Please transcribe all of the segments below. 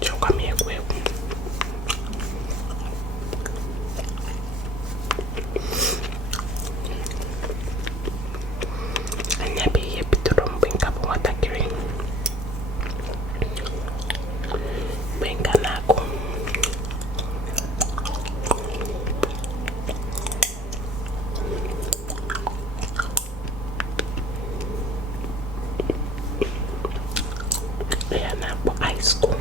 Chokamia kwe. Anyabi yepiturum benkapo watakiri. Benkanako. School.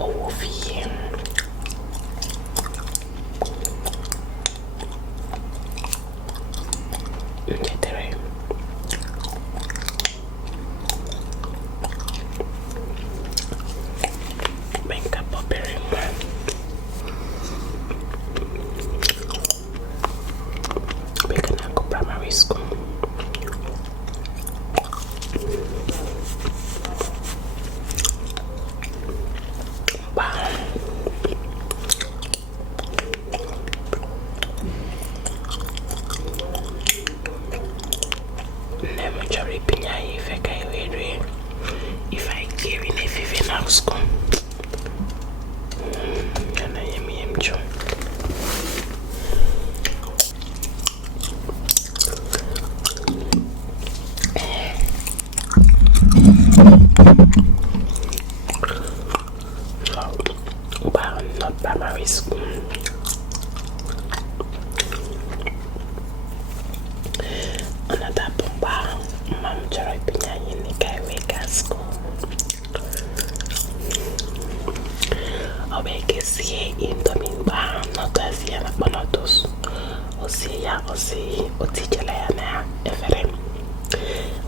Oh, yeah. Okay, venga, popere. Bekanako primary school. If I give in a vivid house, and I am John. Not primary school. Another bomba, Mam Jerry Pina in the Kaiweka school. Awake see in the meanwhile, not as Yana Bonotus, or see ya, or see, or teacher Layana, Eferem.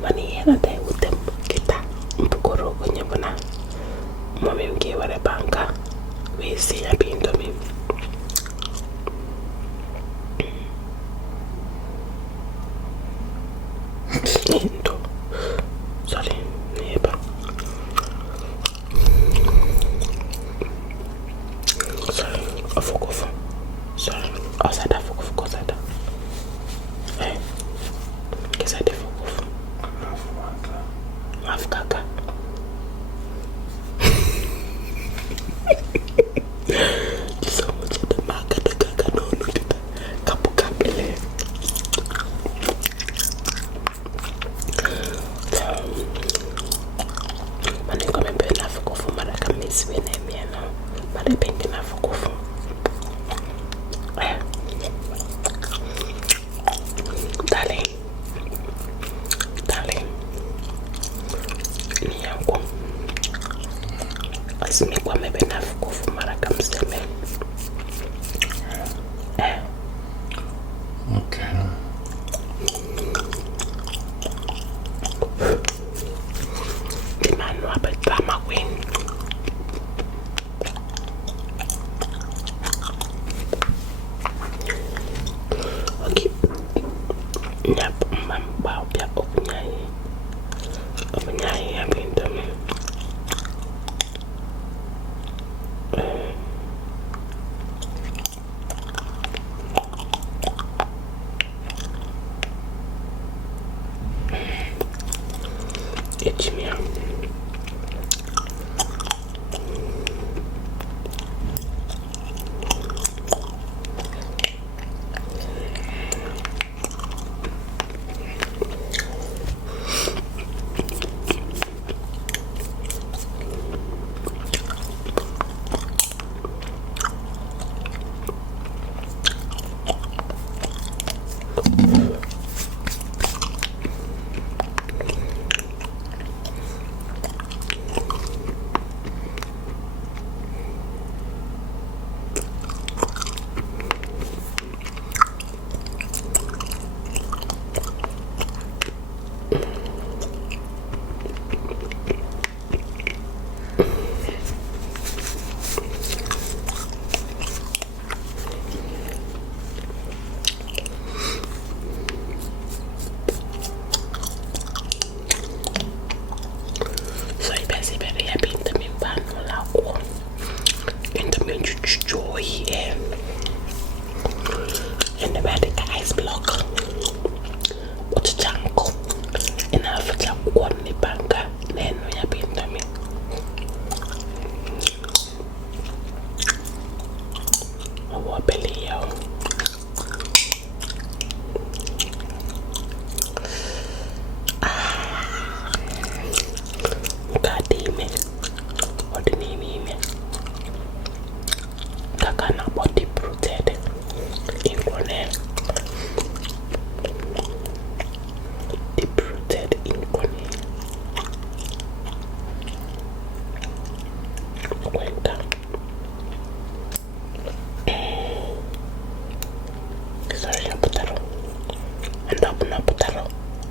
Money and a day with them, Kita, Mpukoro, Nyabana. Mommy gave her a banker. We see a pin to me. Sorry, neighbor. Sorry, I forgot. Sorry, I said I forgot. Hey, guess I did forgot. I've kaka. So much of the market, the kaka, no, kapu kapele. Mane come ben na fukufu mara kamisi wene mieno mare bengi na fukufu darling ni yangu asimi kwa mebe na fukufu mara kamisi me okay. Manu apa drama queen. Okay. Nyap mambau pia opunyai ya pintu. Echimia. much joy and the medic ice block. What's a jungle? And I've a one banker, then we have been to me. Oh, belly, God damn it. What the name is? Kakana body rooted. Ingrown. Deep rooted ingrown. Cuenta. Sorry, yo putaro. Ando no putaro.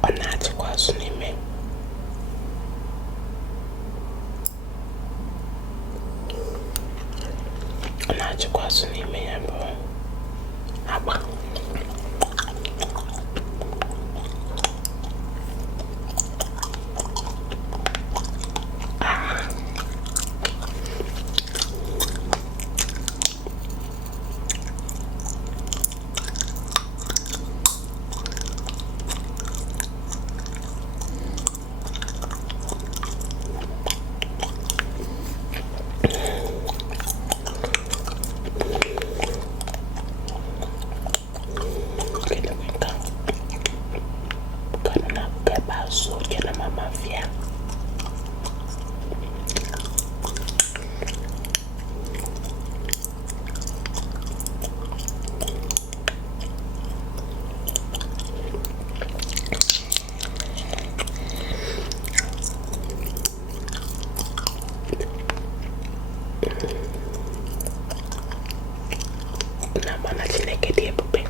Onachi kwa sunime. Onachi kwa sunime yambo. Aba. So can a mama fear. Namana chineke di ebube.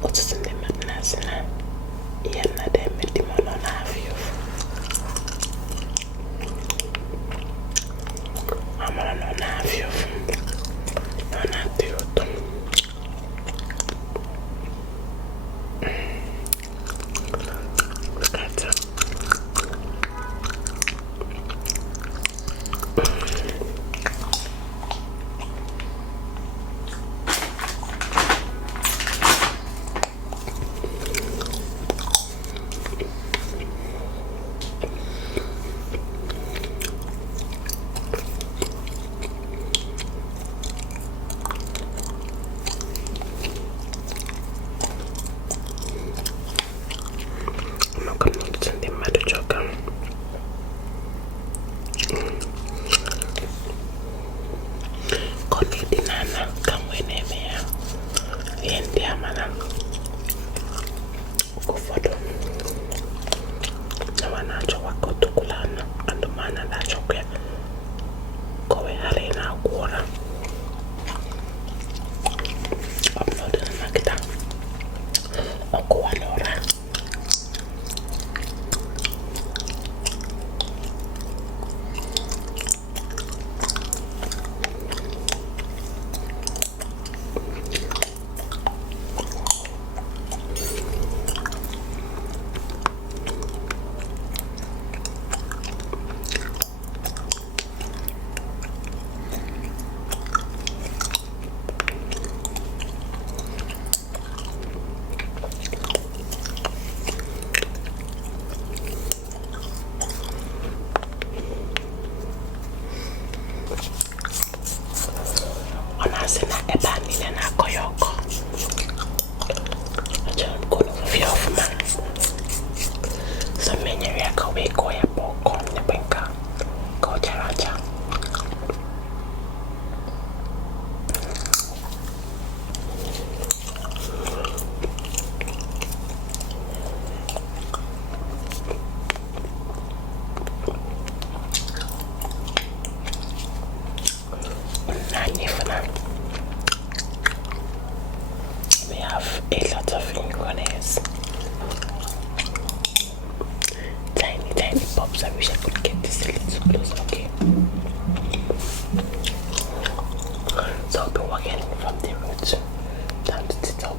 What's in the madness? Yana de medimono na view. Amara no na view. No na tiuto. Look at that. Sina ebani na koyoko. Ajan kono fiof man. Some many reaka we koya boko ne benka. Go characha. We have a lot of ingredients. Tiny pops. I wish I could get this a little close, okay? So I'll be working from the roots down to the top.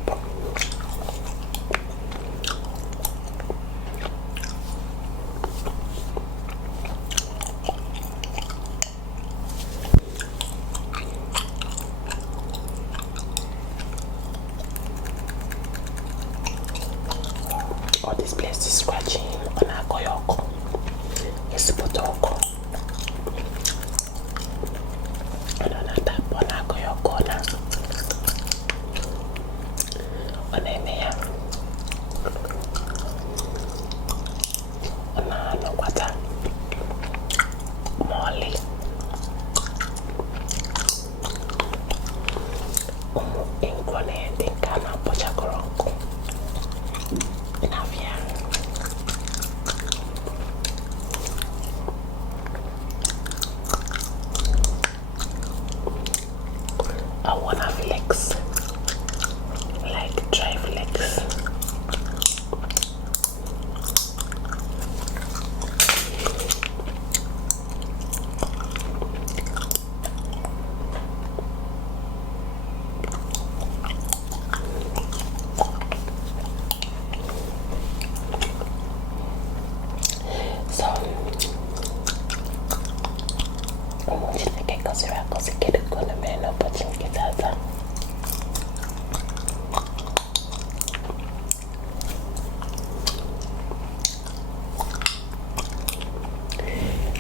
Chineke gọziri agọzi kedu ka unu mere n'ụbọchị nke tata?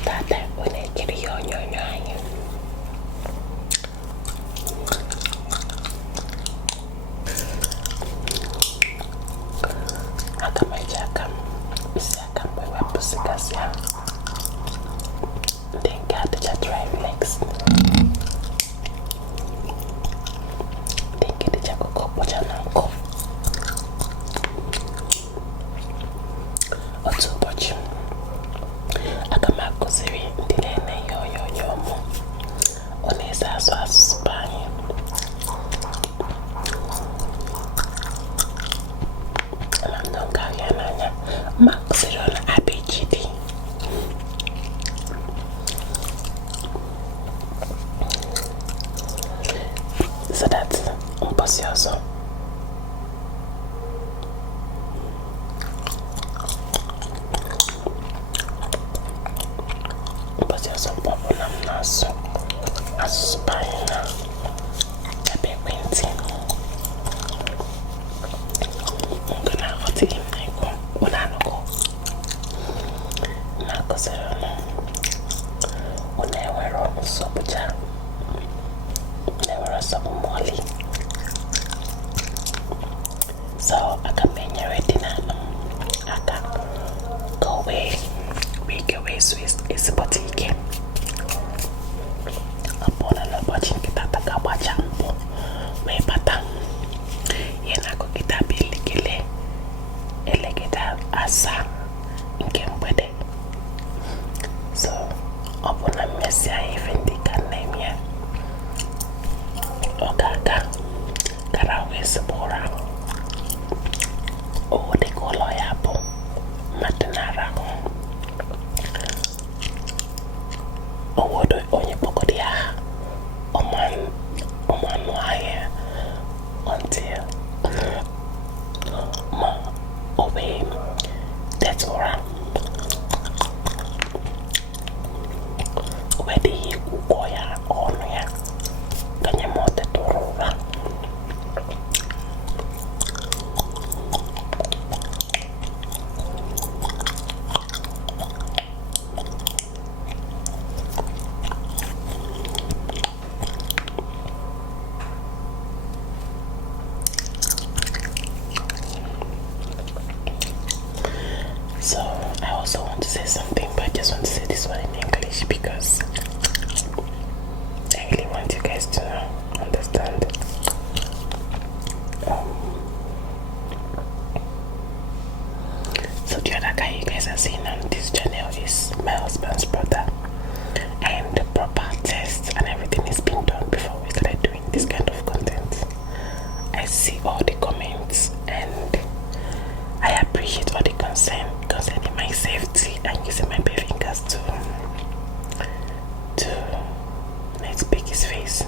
Tata ọ na-ekiri ihe onyonyo anyị. Aga m eji aka m isi aka m wee wepụsịgasị ya ndị nke adịcha dry legs, ndị nke dịcha akụkọ kpọcha na nkụ. Otu ụbọchị aga m akụziri ndị na-ene ihe onyonyo m ọ na-ese asụ asụsụ be anyị. Ama m na nke ahụ ya n'anya ma akụziri ọnụ ABCD. So that mbọsị ọzọ ọbụla m na-asụ asụsụ be anyị na ebe ekwentị nke na-aghọtaghị m na-ekwu ụlọ anụkọ na-akụziri ọnụ ụlọ enwere nsogbucha never nsogbu mọlị. So aga m enyere dị n'anụ m aka ka o wee ike wee su ezigbote ike. Ọ bụrụ na n'ụbọchị nke tata ga-agbacha mbụ wee bata ihe na-akụgide bụ elekere asaa nke mgbede. So ọ bụ na mmesịa ife ndị ka nne m ya ọ ga-aga gara wee ezigbo ụra. O dịka ụlọ ya bụ mmadụ na-arahụ obodo onye kpọgodo ya ọmanụ ahịa until ma o wee detụ ụra. O wee dịghị ụgwọ ya ọnụ ya kanye ma ọ tetụrụ ụra. So I also want to say something, but I just want to say this one in English because I really want you guys to understand. So the other guy you guys are seeing on this channel is my husband's brother, and the proper tests and everything is being done before we started doing this kind of content. I see all the comments and I appreciate all the concern concerning my safety and using my bare fingers to let's pick his face.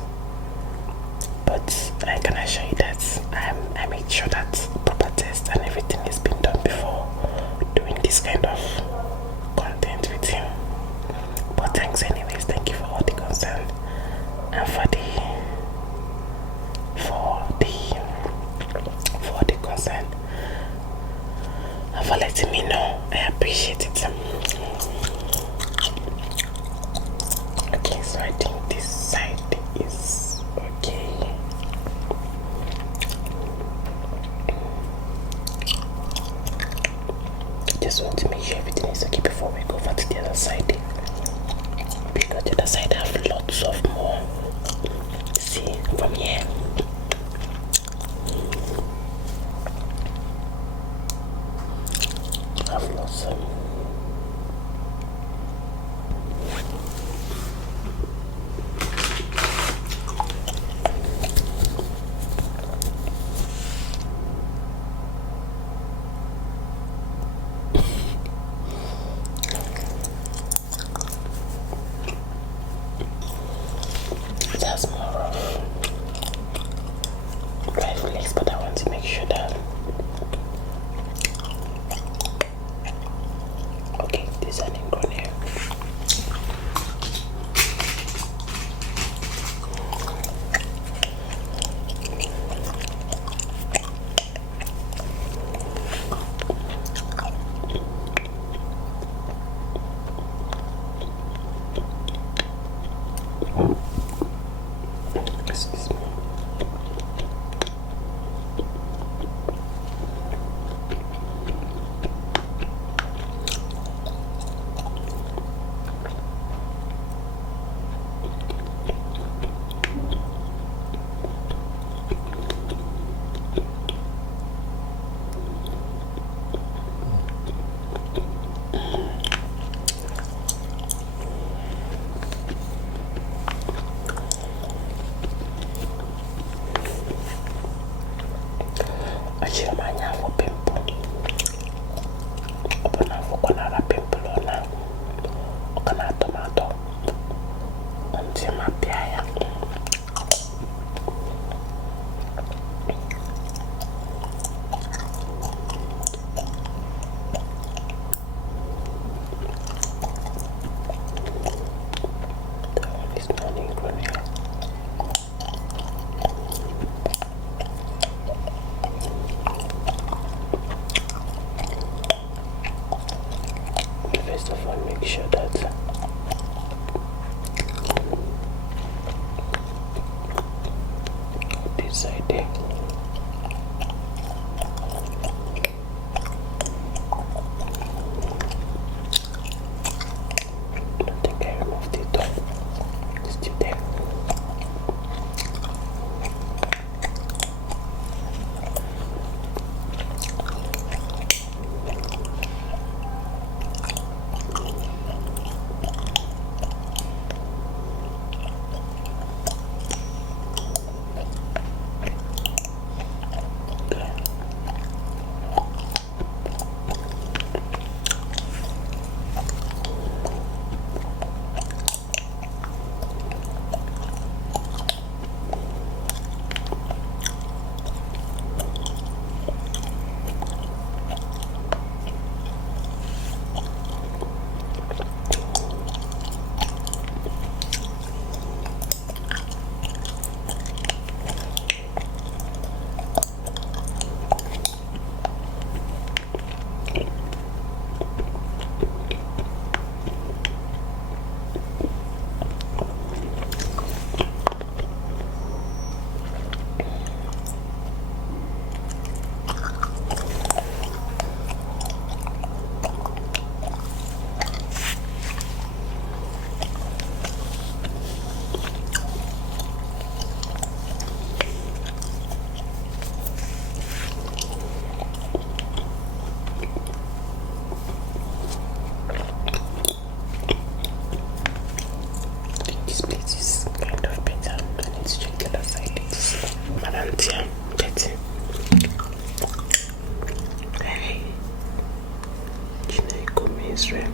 Piaya. First of all, make sure that this side there. I don't think I removed it though. It's still there. This place is kind of better. I need to check the other side. Marantia, get it. Hey, Chineko Israel.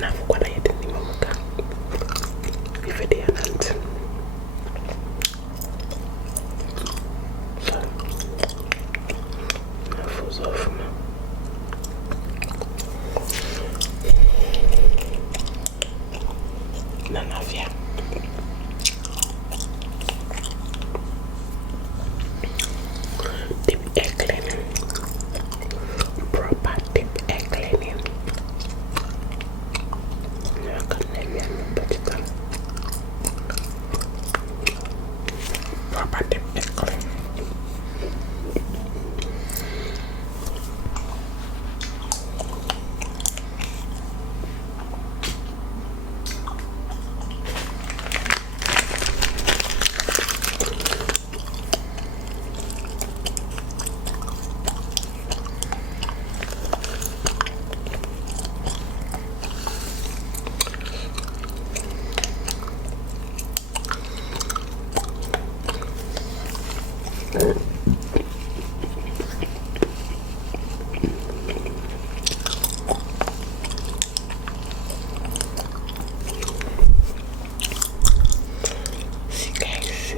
Nafukwala yete ni mamuka. Ifede ya nanti. So, nafuzo ofuma. Nanavya. Deep air cleaning. Proper deep air cleaning. Proper deep air cleaning. See guys,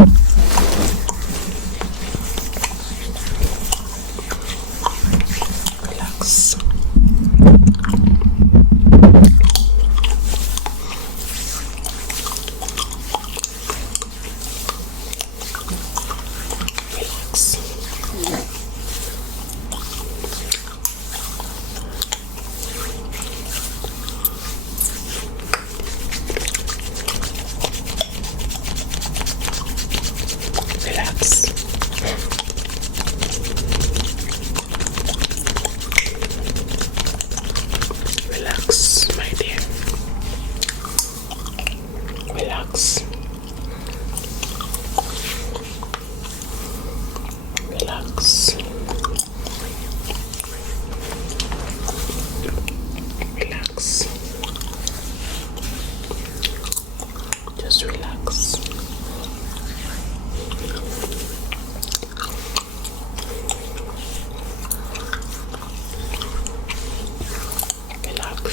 Relax. Relax. Relax, my dear. Relax. Relax. Relax. Just relax. Relax.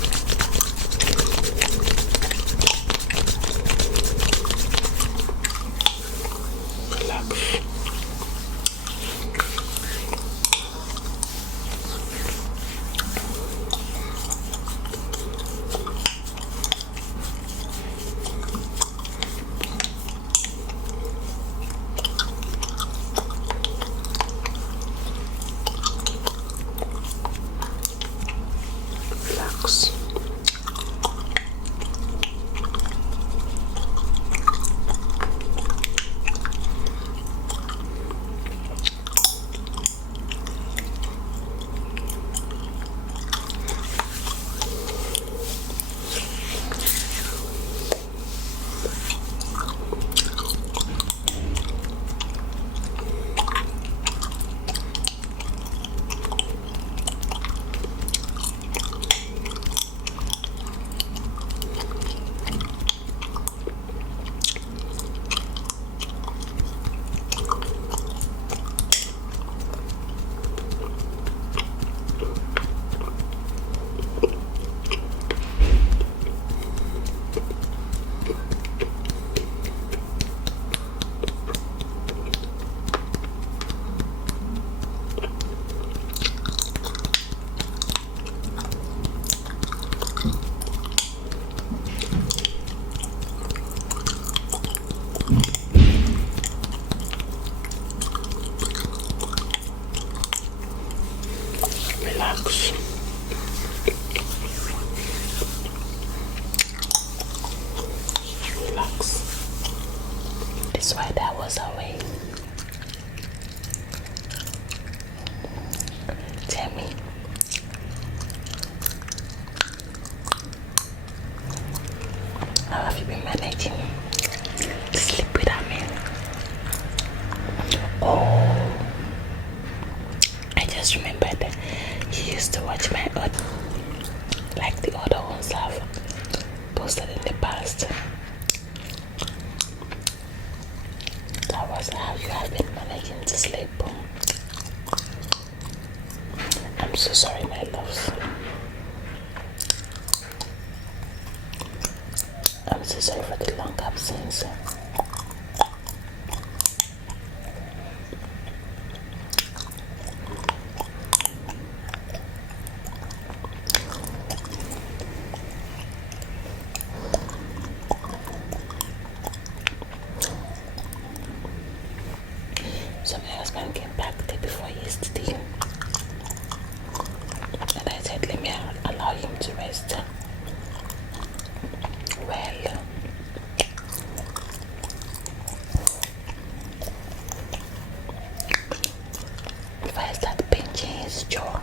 Relax. Relax. Relax. Relax. That's why that was away. Tell me. How have you been managing to sleep without me? Oh, I just remembered that you used to watch my other, like the other ones I've posted in the past. That was how you have been managing to sleep. I'm so sorry, my loves. I'm so sorry for the long absence. So my husband came back the day before yesterday, and I said, let me allow him to rest. Well, if I start pinching his jaw,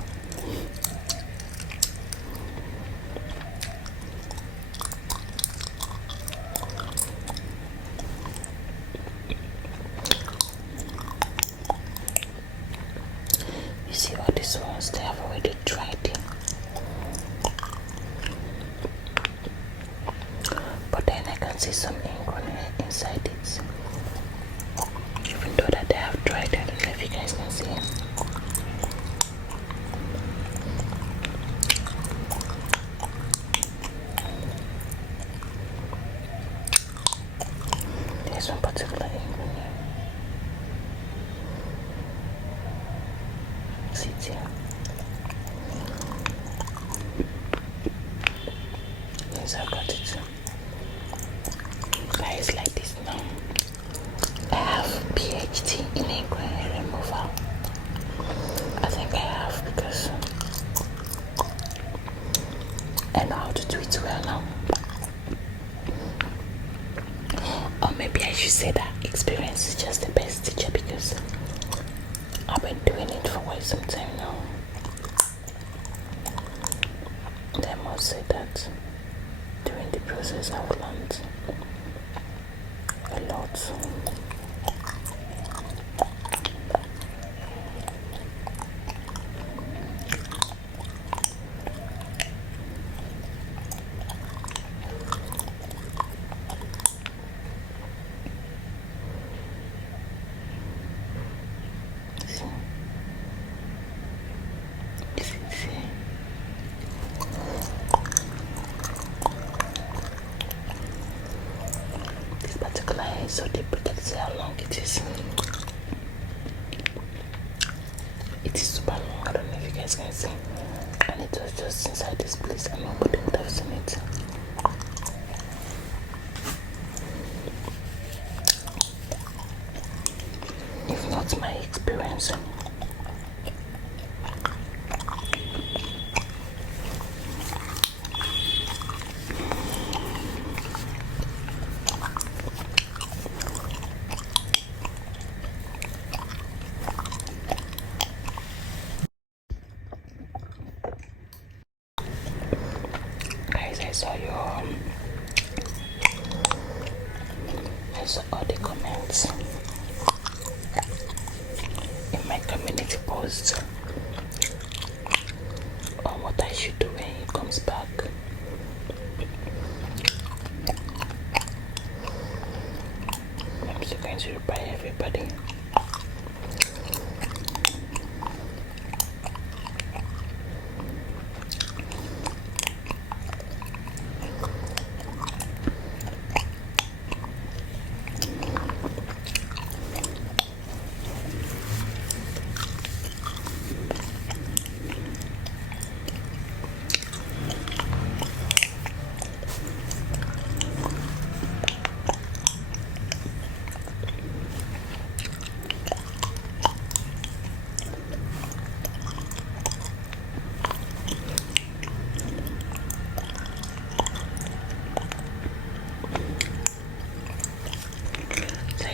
you see all these ones, they have already tried it. But then I can see some ingrown inside it. Even though that they have tried it, I don't know if you guys can see it. I know how to do it well now. Or maybe I should say that experience is just the best teacher, because I've been doing it for quite some time now. And I must say that during the process I've learned a lot. This particular hair is so deep, but that's how long it is. It is super long. I don't know if you guys can see. And it was just inside this place, and nobody would have seen it. If not my experience. Guys, I saw all the comments in my community post on what I should do when he comes back. I'm still going to reply everybody.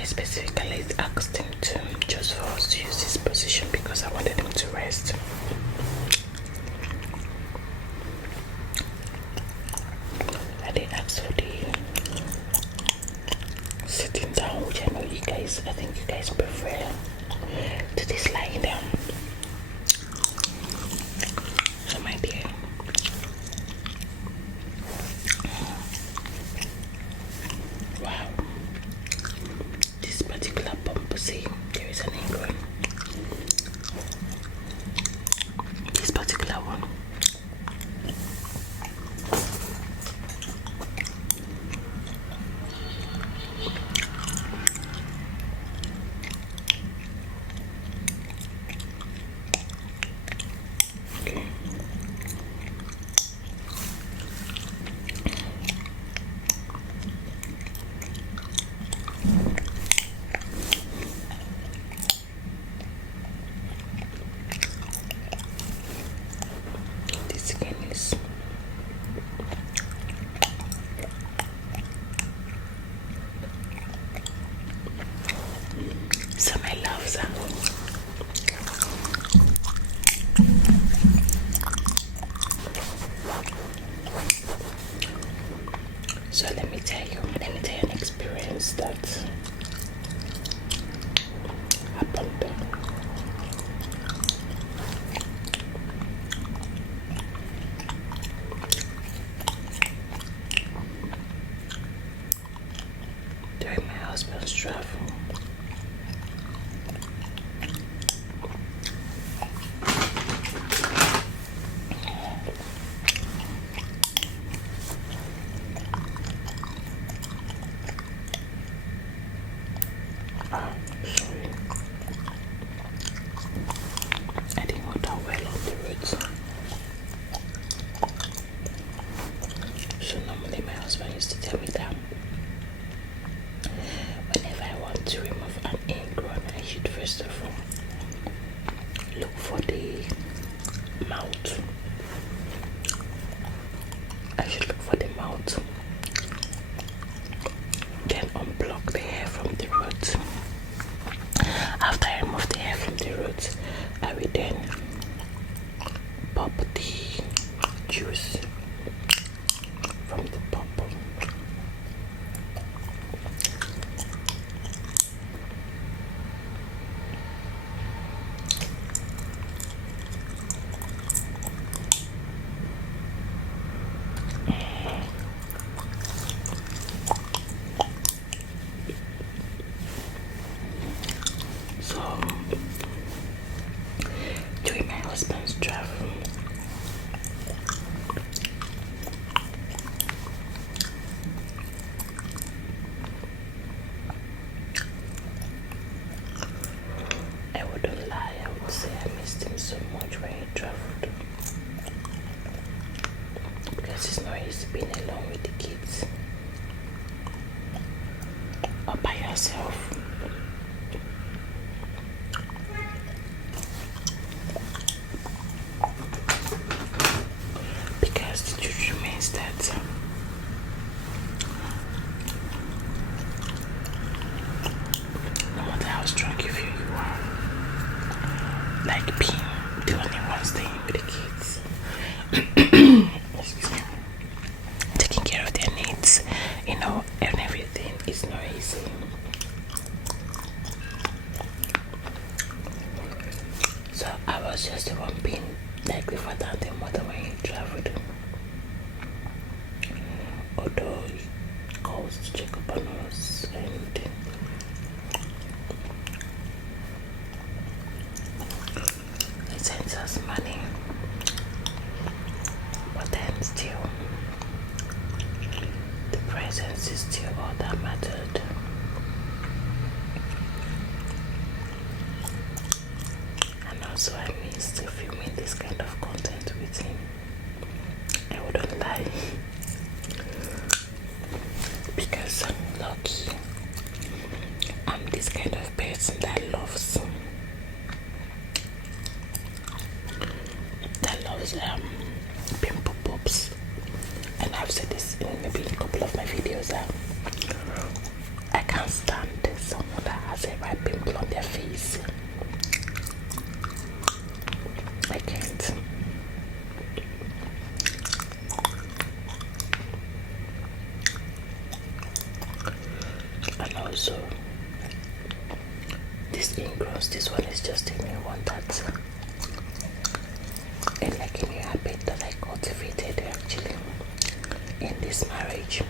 Specifically asked him to just for us to use this position because I wanted him to rest. I did ask for the sitting down, which I know you guys, I think you guys prefer to this lying down. So my dear, wow. This particular pump, see, there is an ingrown. This particular one. Okay. This again is so my loves are so let me tell you an experience that happened during my husband's travel. I should look for the mouth. Then unblock the hair from the root. After I remove the hair from the root, I will then pop the juice from the pulp. So during my husband's travel, I wouldn't lie, I would say I missed him so much when he traveled, because it's not easy being alone with the kids or by yourself. Because the truth remains that no matter how strong you feel you are, like being the only one staying with the kids, excuse me, taking care of their needs, and everything is not easy. So I was just the one being like the father and the mother when he traveled. Although he calls to check up on us and he sends us money, but then still the presence is still all that mattered. And also I missed filming this kind of content with him. I wouldn't lie, because I'm lucky. I'm this kind of person that loves pimple pops, and I've said this in maybe a couple of my videos. I can't stand someone that has a red pimple on their face. I can't. And also this Ingrown, this one is just a new one that's like a new habit that I cultivated actually in this marriage,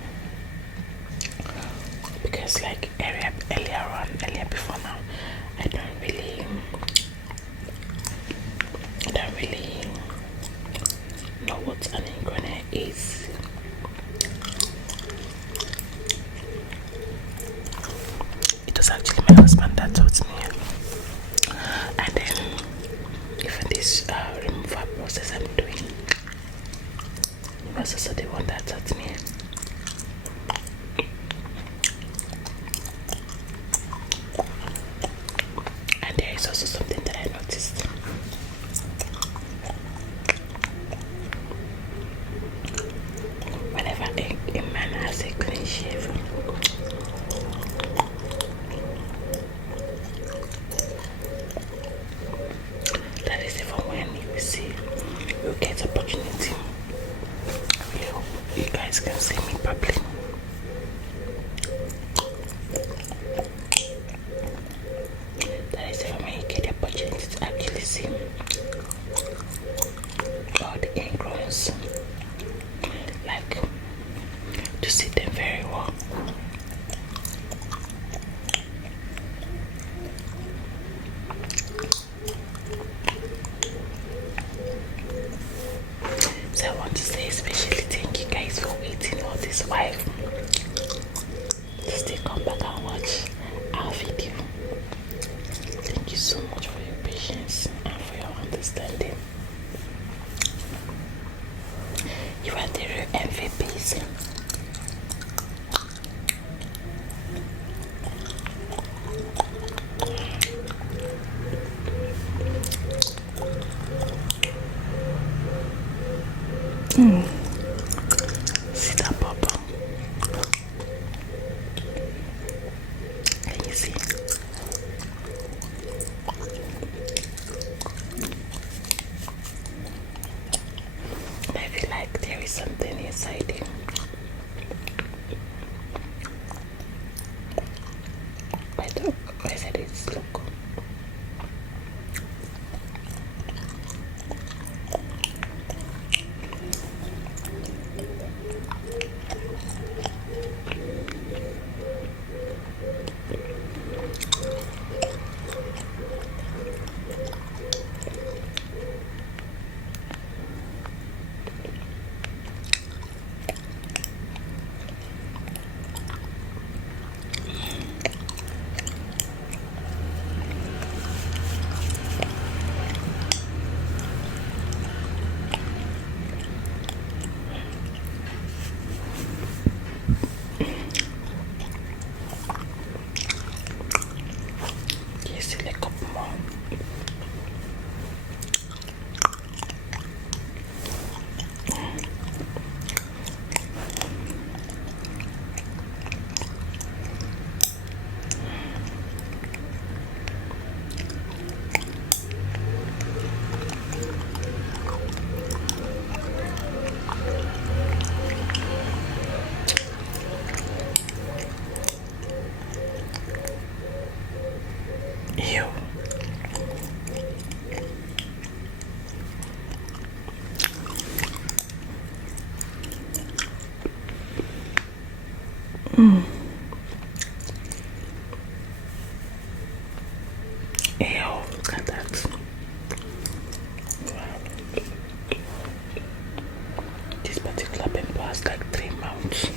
because like earlier before now, I don't really know what an Ingrown hair is. It was actually my husband that taught me, and then even this removal process I'm doing, he was also the one that taught me. And there is also something that I noticed. Whenever a man has a clean shave, that is even when you see you get opportunity. I really hope you guys can see me properly. That is even when you get the opportunity to actually see all the ingrowns, like to see them very well. So I want to say especially thank you guys for waiting all this while to still come back and watch our video. Thank you so much for your patience and for your understanding. You are the real MVPs. exciting. I said it's look. Ew. Ew, look at that. Wow. This particular pimple has like 3 months.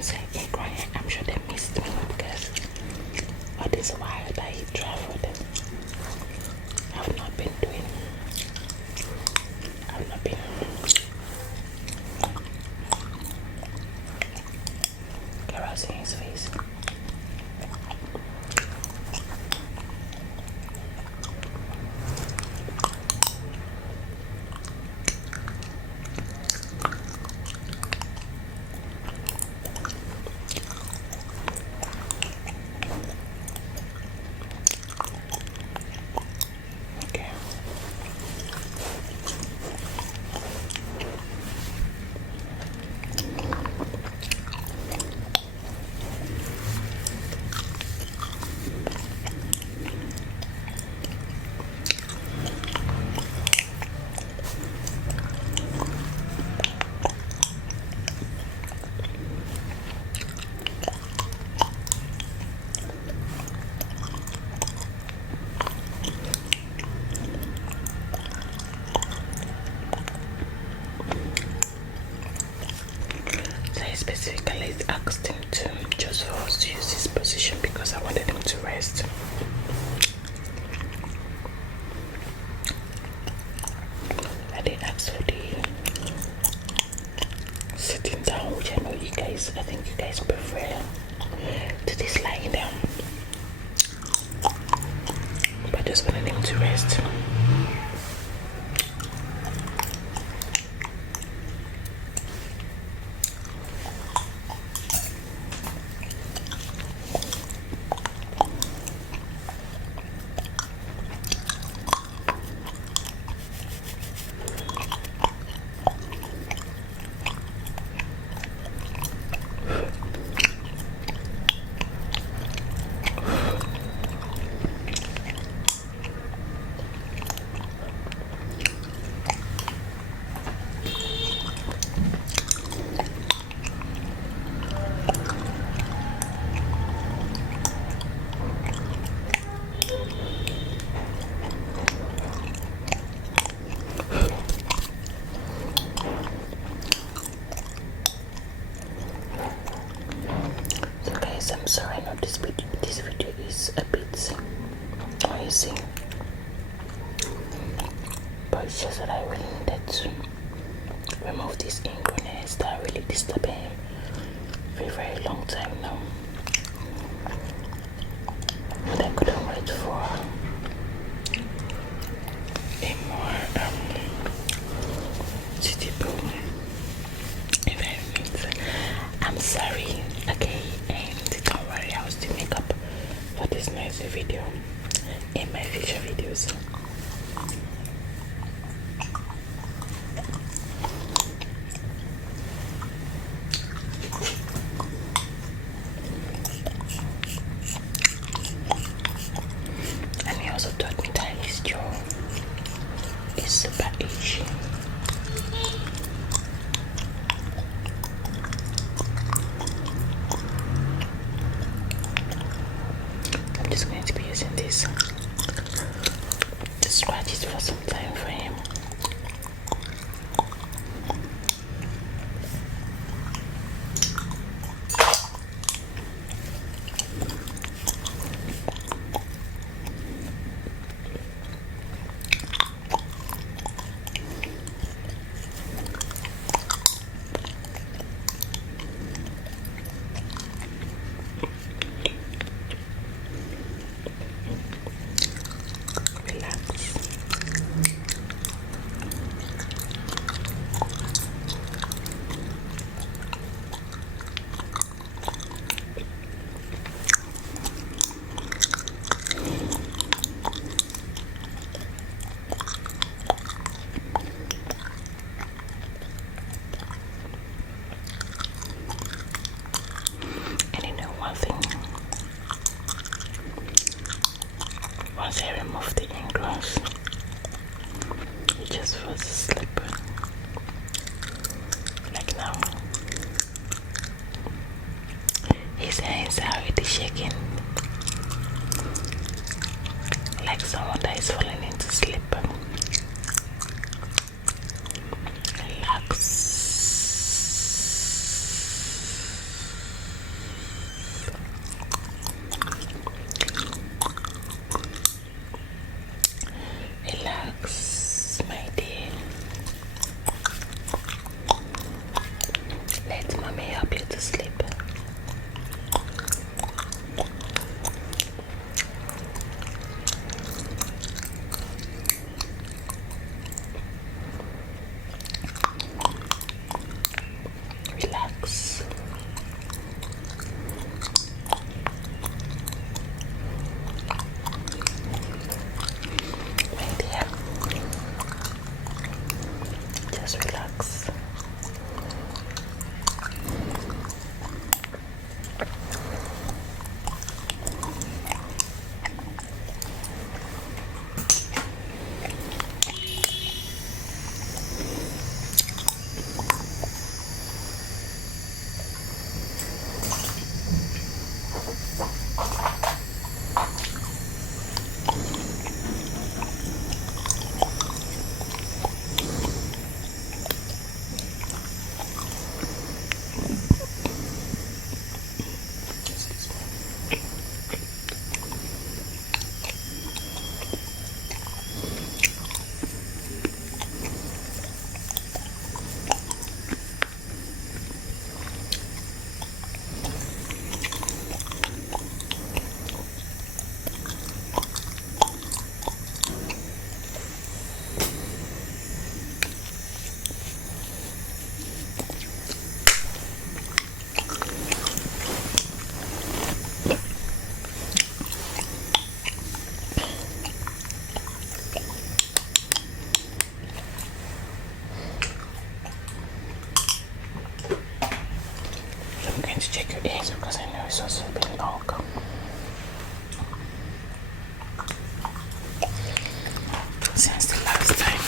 can say Ingrown. I'm sure they missed me because all this while that I traveled, I've not been caressing his face. Specifically asked him to just for us to use this position because I wanted him to rest. I did ask for the sitting down, which I know you guys, I think you guys prefer to this lying down, but I just wanted him to rest. I'm sorry, I know this video is a bit noisy, but it's just that I really needed to remove this ingrown hairs that are really disturbing him for a very long time now, and I couldn't wait for a more suitable environment. I'm sorry, okay, and don't worry, I'll still make up for this noisy video in my future videos. just relax. I'm going to check your ears because I know it's also a bit long. Since the last time.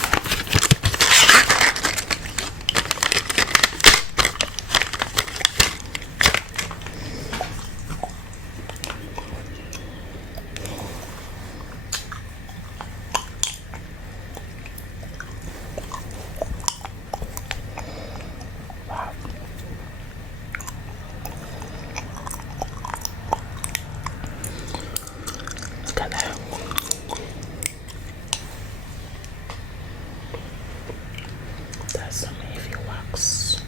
Wow. Look at that. That's some heavy wax.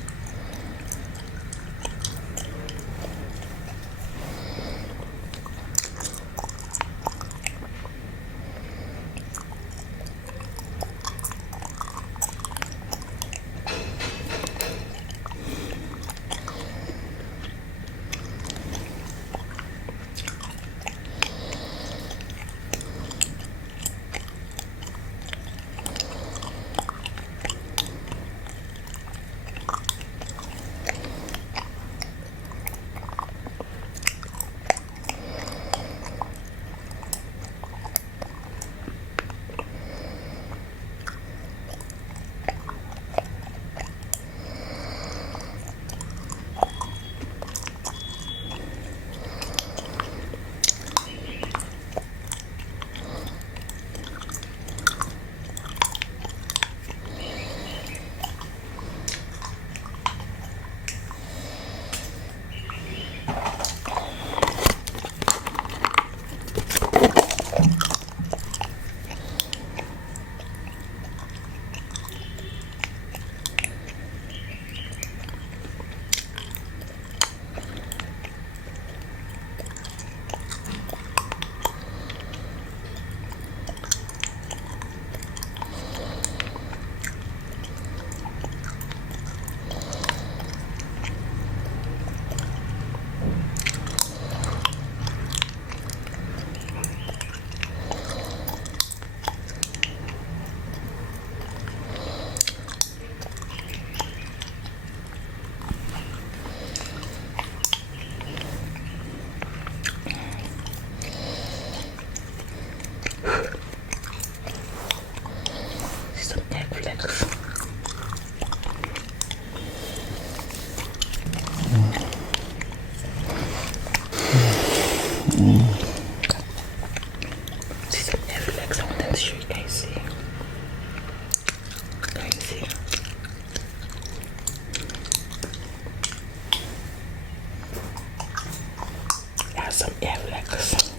Some egg flakes. See some egg flakes. I want them to show you guys. See. Can you see? Yeah, some egg flakes.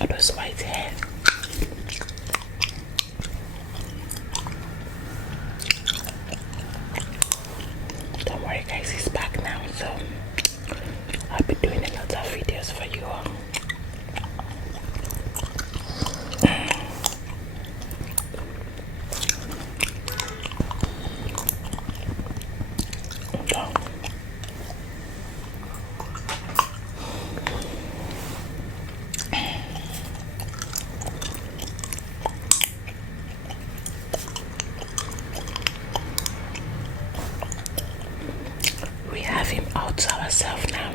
All those white hair. Don't worry guys, he's back now, so I'll be doing a lot of videos for you all. We have him out to ourselves now.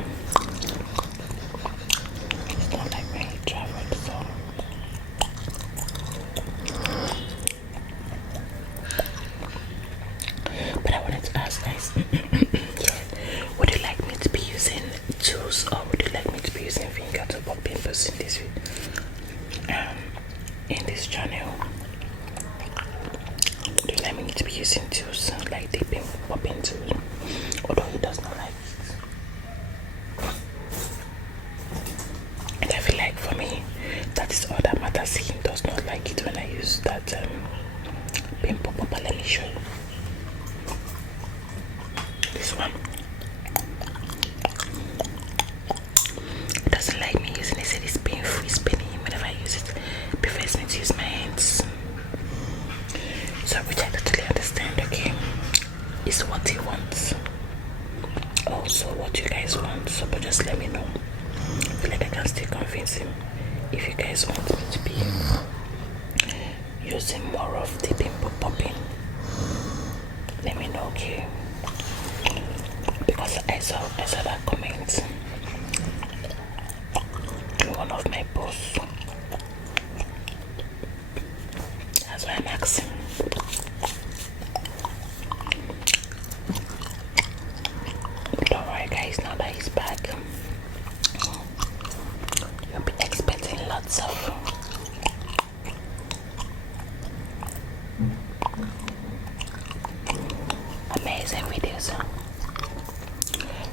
It's not like when he traveled, so but I wanted to ask guys, yeah, would you like me to be using tools or would you like me to be using finger to pop pimples in this channel? Would you like me to be using tools like the popping tools? Although he does not like it. And I feel like for me, that is all that matters. He does not like it when I use that pimple popper. Let me show you. This one. He doesn't like me using it. He said it's painful, it's paining him whenever I use it. He prefers me to use my hands. So which I totally understand, okay? It's what he wants. Also what you guys want, so but just let me know. I feel like I can still convince him. If you guys want me to be using more of the pimple popping, let me know, okay? Because I saw that comment in one of my posts. That's why I'm asking. Don't worry guys, now that he's back, you'll be expecting lots of amazing videos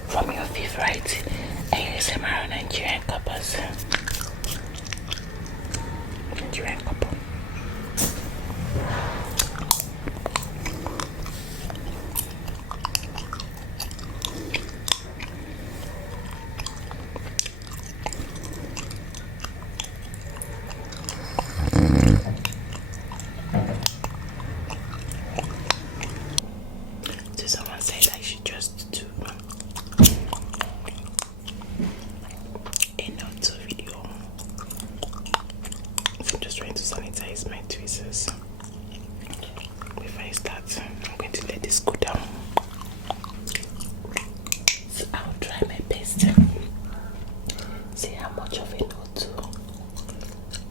from your favorite ASMR Nigerian couples. Nigerian couple. So someone said I should just do a not video. So I'm just trying to sanitize my tweezers. Before I start, I'm going to let this go down. So I'll try my best to see how much of it will do.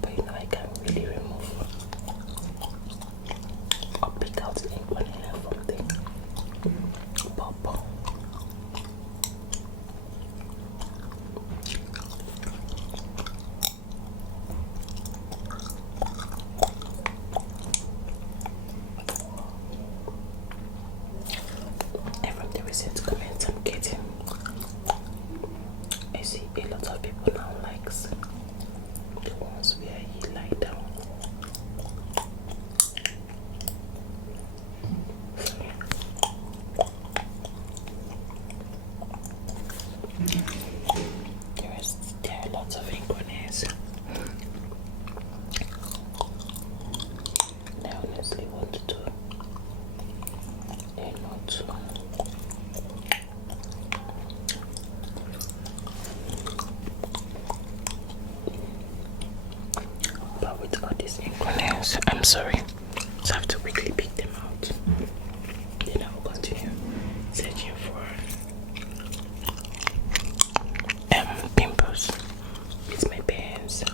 But you know I can't really remove or pick out the ink from the bubble. And from the recent comments I'm getting, I see a lot of people now likes the ones where he lie down. There are lots of ink on his. I honestly want to do a note. But with all these ink on his, I'm sorry. So I have to quickly pick them out. Then I will continue searching for pimples with my pens.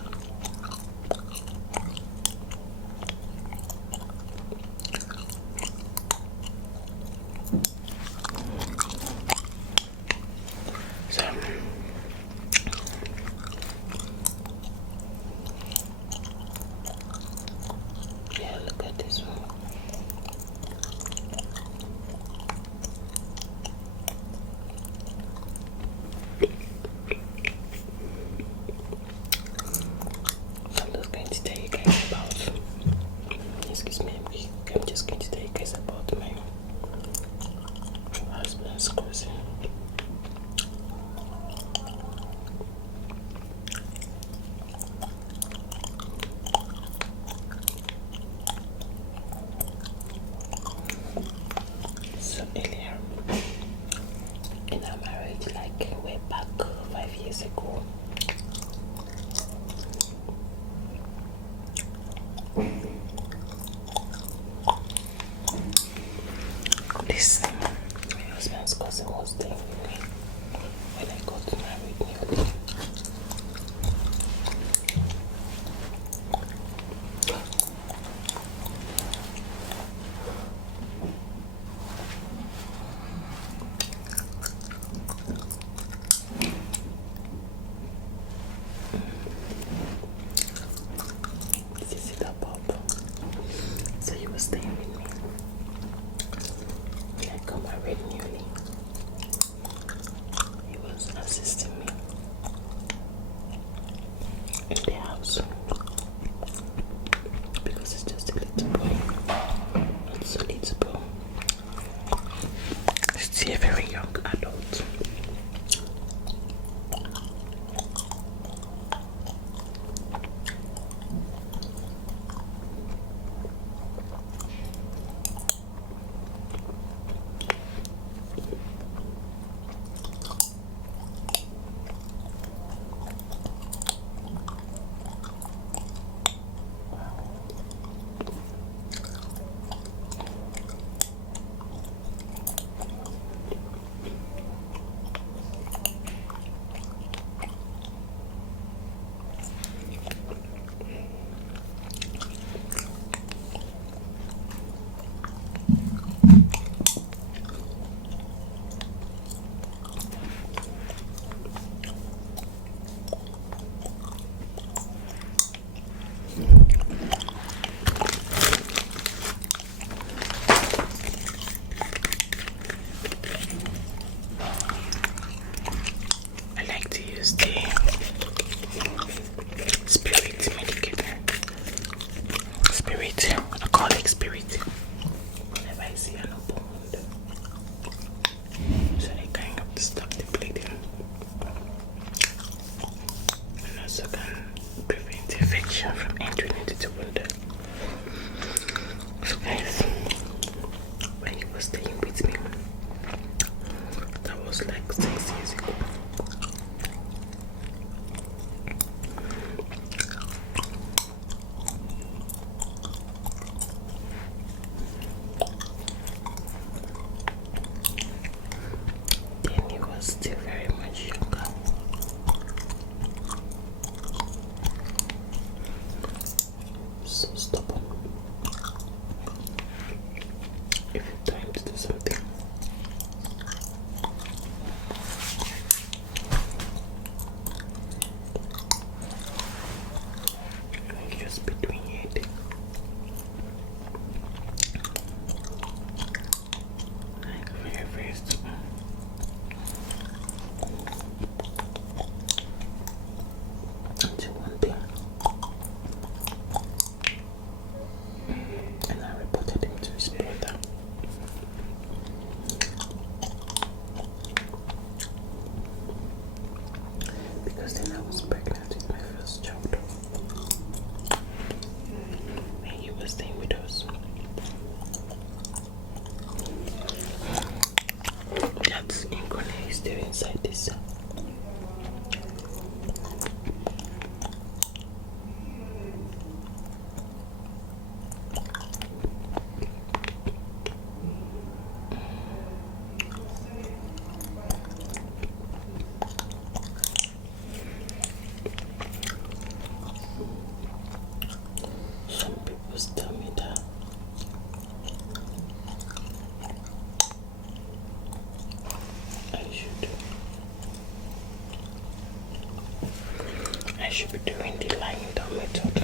So yeah, look at this one. was staying with me. When I got married newly, he was assisting me in the house because it's just a little boy, not so little boy. It's a very young adult. From entering into the window. So guys, when he was staying with me, that was like 6 years ago. Then he was still very much younger. So stubborn. If you tell him to do something, he just be doing it. Like very stubborn. Until one day, and I reported him to his brother. Because then I was pregnant with my first child. And he was staying with us. That's Ingrown is still inside this. Some people tell me that I should be doing the lying down method.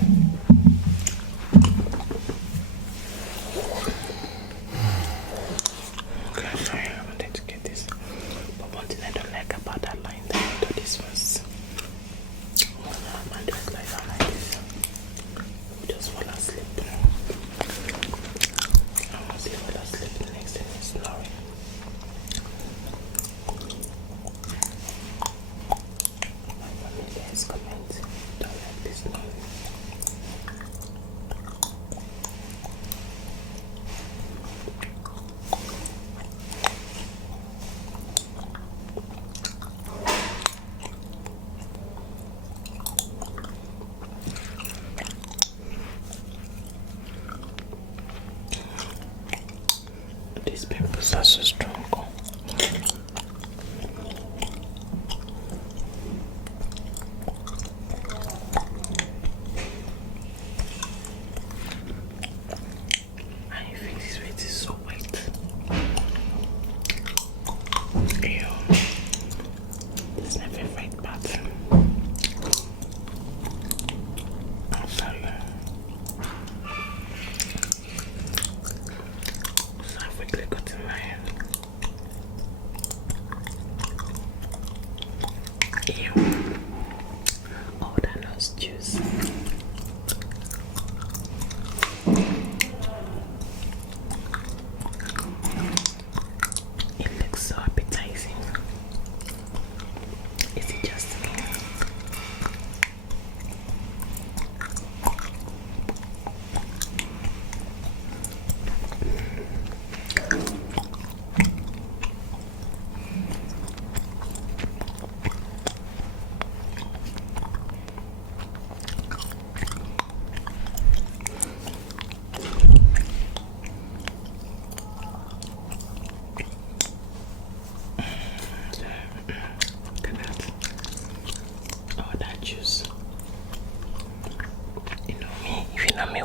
Okay, sorry, I wanted to get this. But one thing I don't like about that lying down method is was when a man just lie down like this, we just fall asleep. And once he fall asleep, the next thing is snoring. My family is comment, don't like this snoring.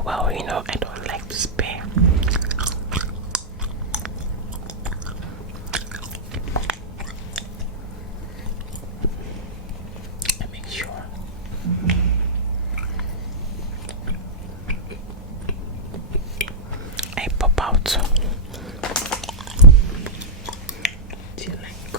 Well, you know, I don't like to spare. I make sure. I pop out. Do you like?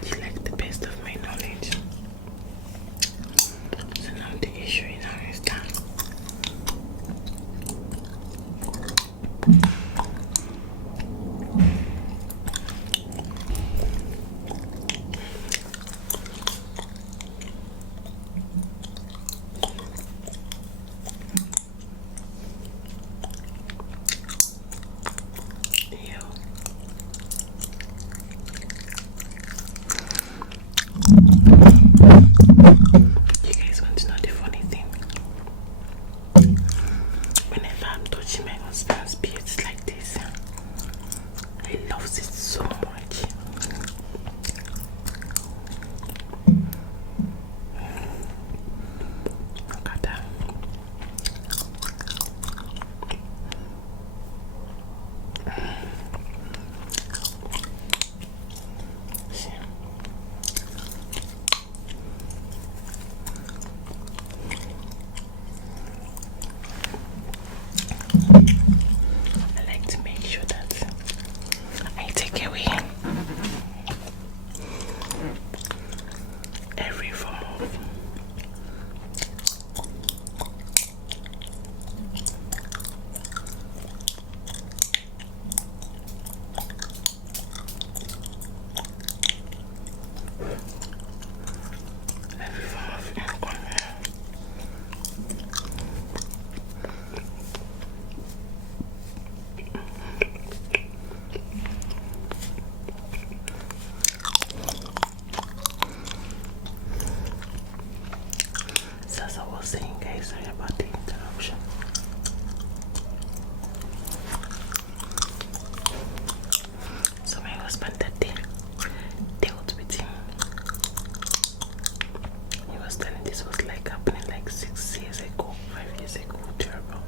Do you like the best of my knowledge? So now the issue now is that you guys want to know the funny thing? Whenever I'm touching my husband's beard like this, he loves it so much. Look at that. See? I like to make sure that I take away every form of So as I was saying, guys, sorry about the interruption. So my husband that day dealt with him. He was telling this was like happening like 6 years ago, 5 years ago, thereabout.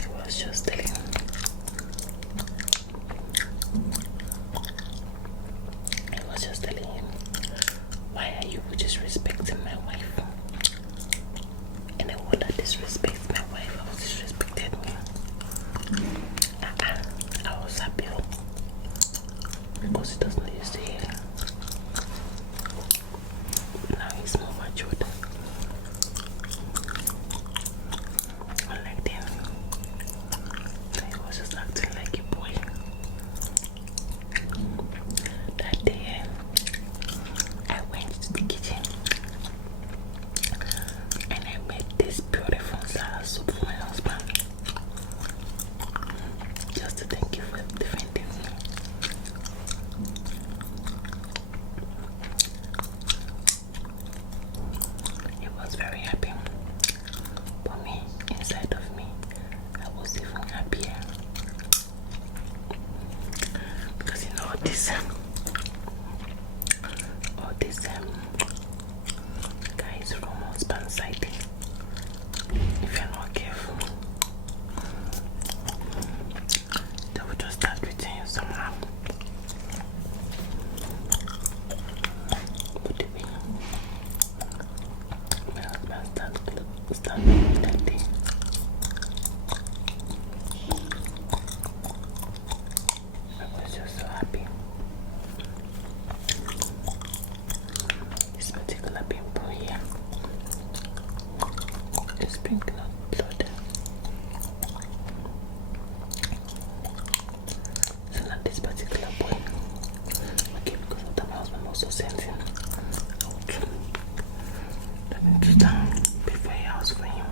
He was just telling him. I was just telling him, why are you disrespecting my wife? And I want to disrespect my wife. I was disrespected me. I was happy because he doesn't use the hair. Now he's more matured. Unlike then, he was just acting like a boy. That day, I went to the kitchen and I made this beautiful salad soup for my husband. Just to thank you for defending me. He was very happy. But me, inside of me, I was even happier. Because you know all this guys from husband's side, if you're not careful, they will just start treating you somehow. But the way my husband started with that day, I was just so happy. This particular pimple here is sprinkling out blood. So not this particular boy. Okay, because of that my husband also sent him out. Let me do that before he asked for him.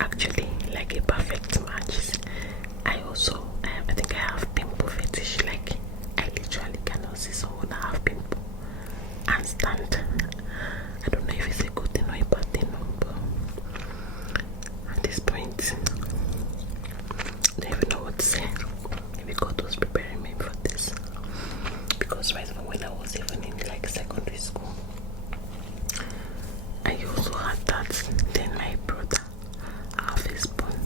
actually like a perfect match. I think I have pimple fetish. Like I literally cannot see someone that have pimple and stand. I don't know if it's a good thing or a bad thing, but at this point, I don't even know what to say. Maybe God was preparing me for this, because right when I was even in like secondary school, I also had that. Then my brother, have his bone.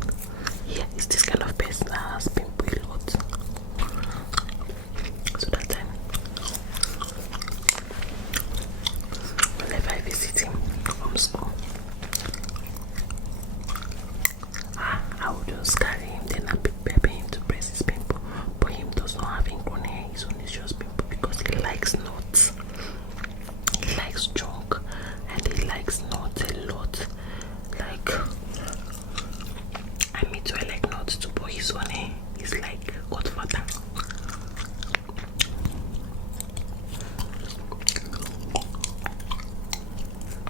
Yeah, it's this kind of person that has pimple a lot. So that time, whenever I visit him from school, I would just carry him, then I prepare him to press his pimple. But him does not have ingrown hair, his own is just pimple, because he likes knots. He likes junk, and he likes knots a lot. Like, I mean, I like knots too, but his own hair is like godfather.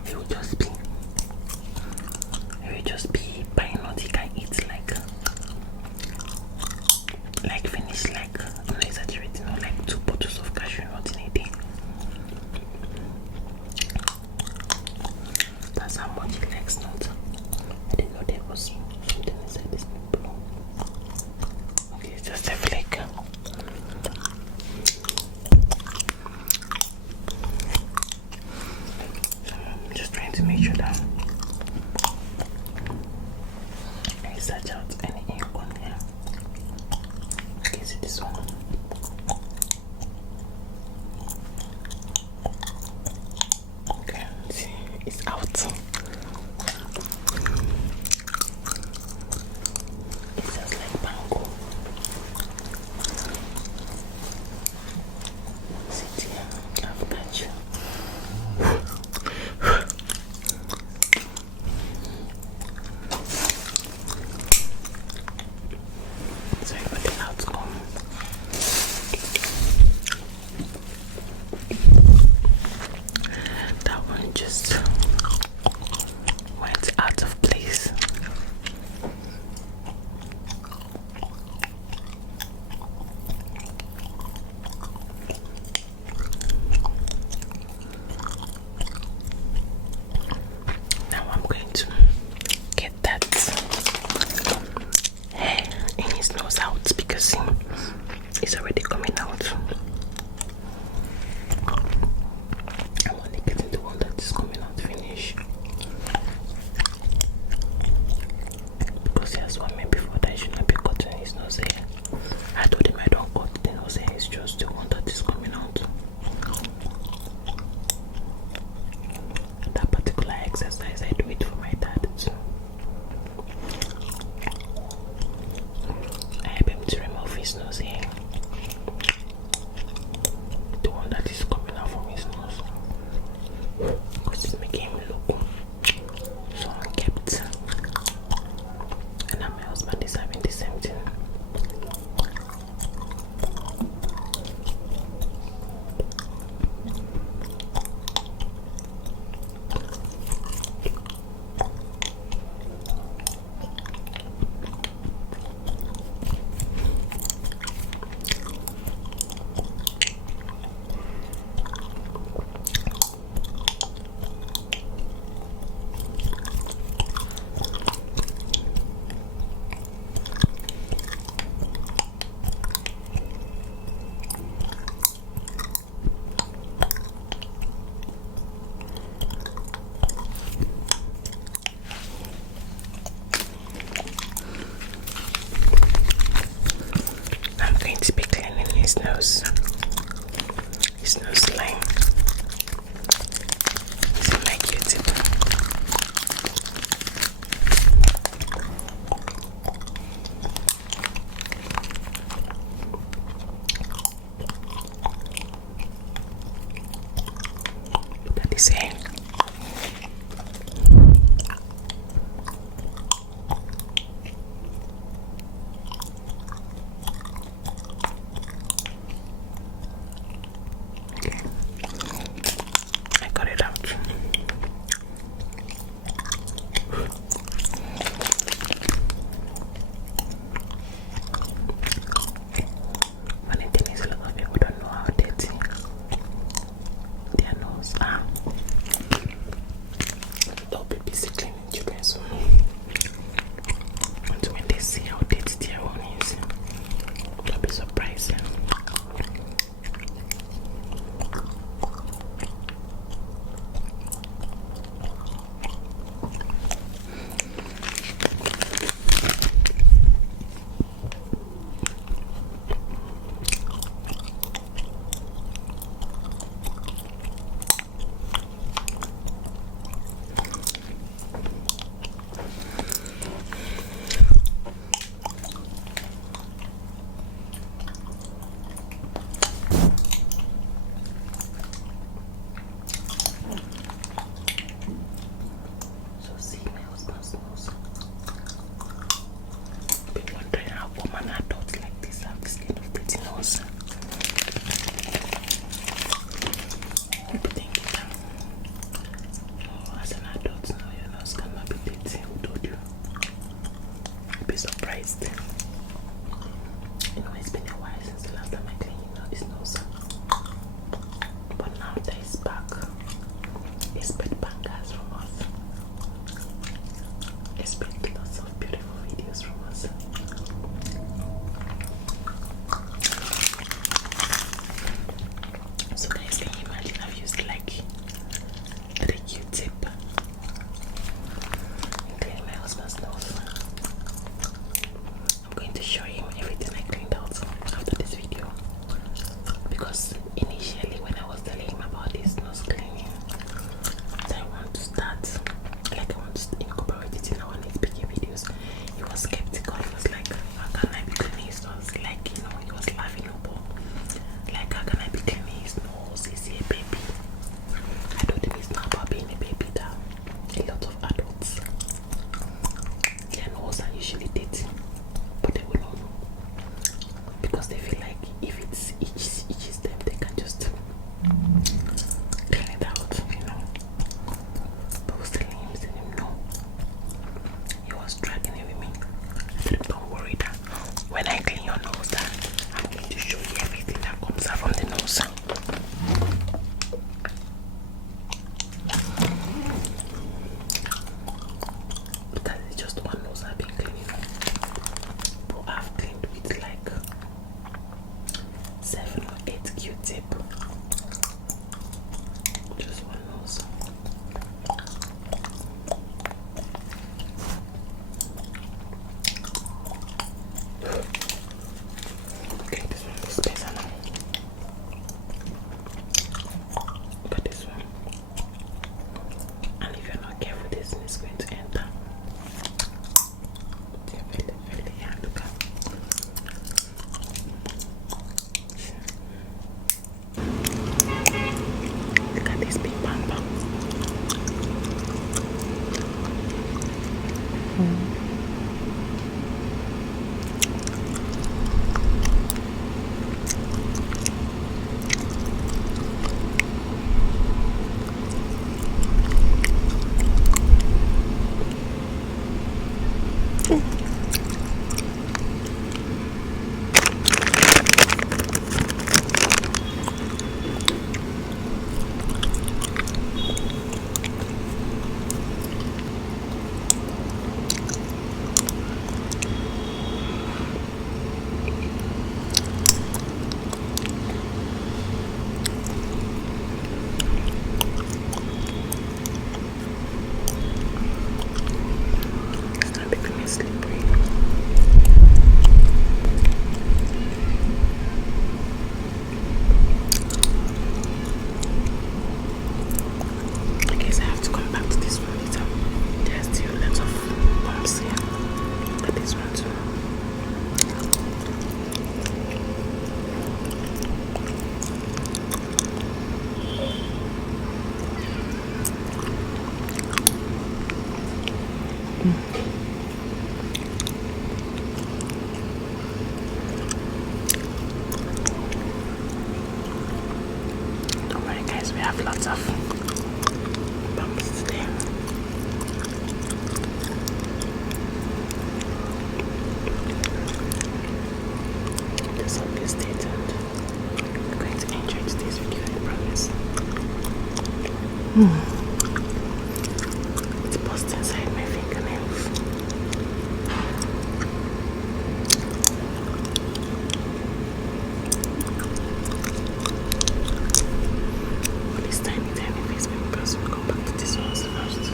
He will just be buying what he can eat, like finish, like, I'm not exaggerating, or like 2 bottles of cashew nuts in a day. That's how much he likes nuts. I didn't know there was something inside this bottle. Okay, just a flake. I'm just trying to make sure that I search out any ink on here. Okay, see this one. Okay, see, it's out. It sounds like mango. Sit here, I've got you. Sorry for the outcome. That one just went out of place. Now I'm going to get that hair in his nose out, because it's already coming out. I want to get into one that is coming out finish, because he has one me before that should not be cutting his nose hair. I told him I don't cut the nose hair, it's just the one that is coming out. That particular exercise, I do it for my dad too. I help him to remove his nose hair, the one that is coming out from his nose, because it's making him look so unkempt. And now my husband is having the same thing. I'm going to be cleaning his nose line. Is it my Q-tip? Look at this hair. you'll be surprised. You know, it's been a while since the last time I cleaned his nose. But now that he's back, expect bangers from us. Expect lots of beautiful videos from us. So guys, can you imagine I've used like a Q-tip and clean my husband's nose. I'm going to show him everything I cleaned out after this video, because initially when I was telling him about this nose cleaning, I want to start, like I want to incorporate it in our next picking videos, he was skeptical. He was like, how can I be cleaning his nose? Like, you know, he was laughing up. Like, how can I be cleaning his nose? Is he a baby? I told him it's not about being a baby, that a lot of adults, their nose are usually dirty, but they will not know, because they feel like if it's itches them, they can just clean it out, you know. But I was telling him no. He was dragging it with me. I said, don't worry, that when I clean your nose, that I'm going to show you everything that comes out from the nose. Because it's just one nose I've been cleaning, but I've cleaned with like 7 or 8 Q-tip. Just one nose. Okay, this one is better now. But this one, and if you're not careful, this one is going to enter. Yeah, look at. Look at this big bumper. It's not becoming slippery. I guess I have to come back to this one later. There's still lots of bumps here, but this one too. Don't worry guys, we have lots of bumps today. This will be stay tuned. I'm going to enjoy today's video, I promise. It's bursting inside my fingernails. All this tiny face pimples, we'll come back to this one first.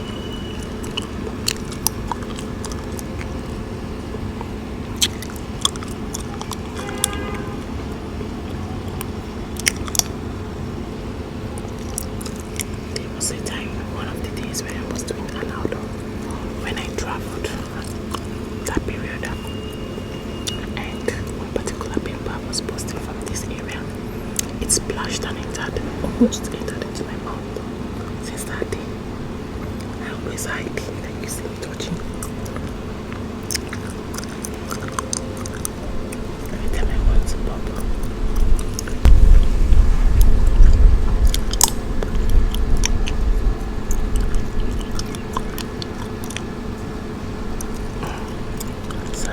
There was a time, one of the days when I was doing an outdoor, when I traveled that period, and one particular pimple was bursting from this area. It splashed and entered, almost entered into my mouth. Since that day, I always hide, like you see me touching. Every time I want to pop. So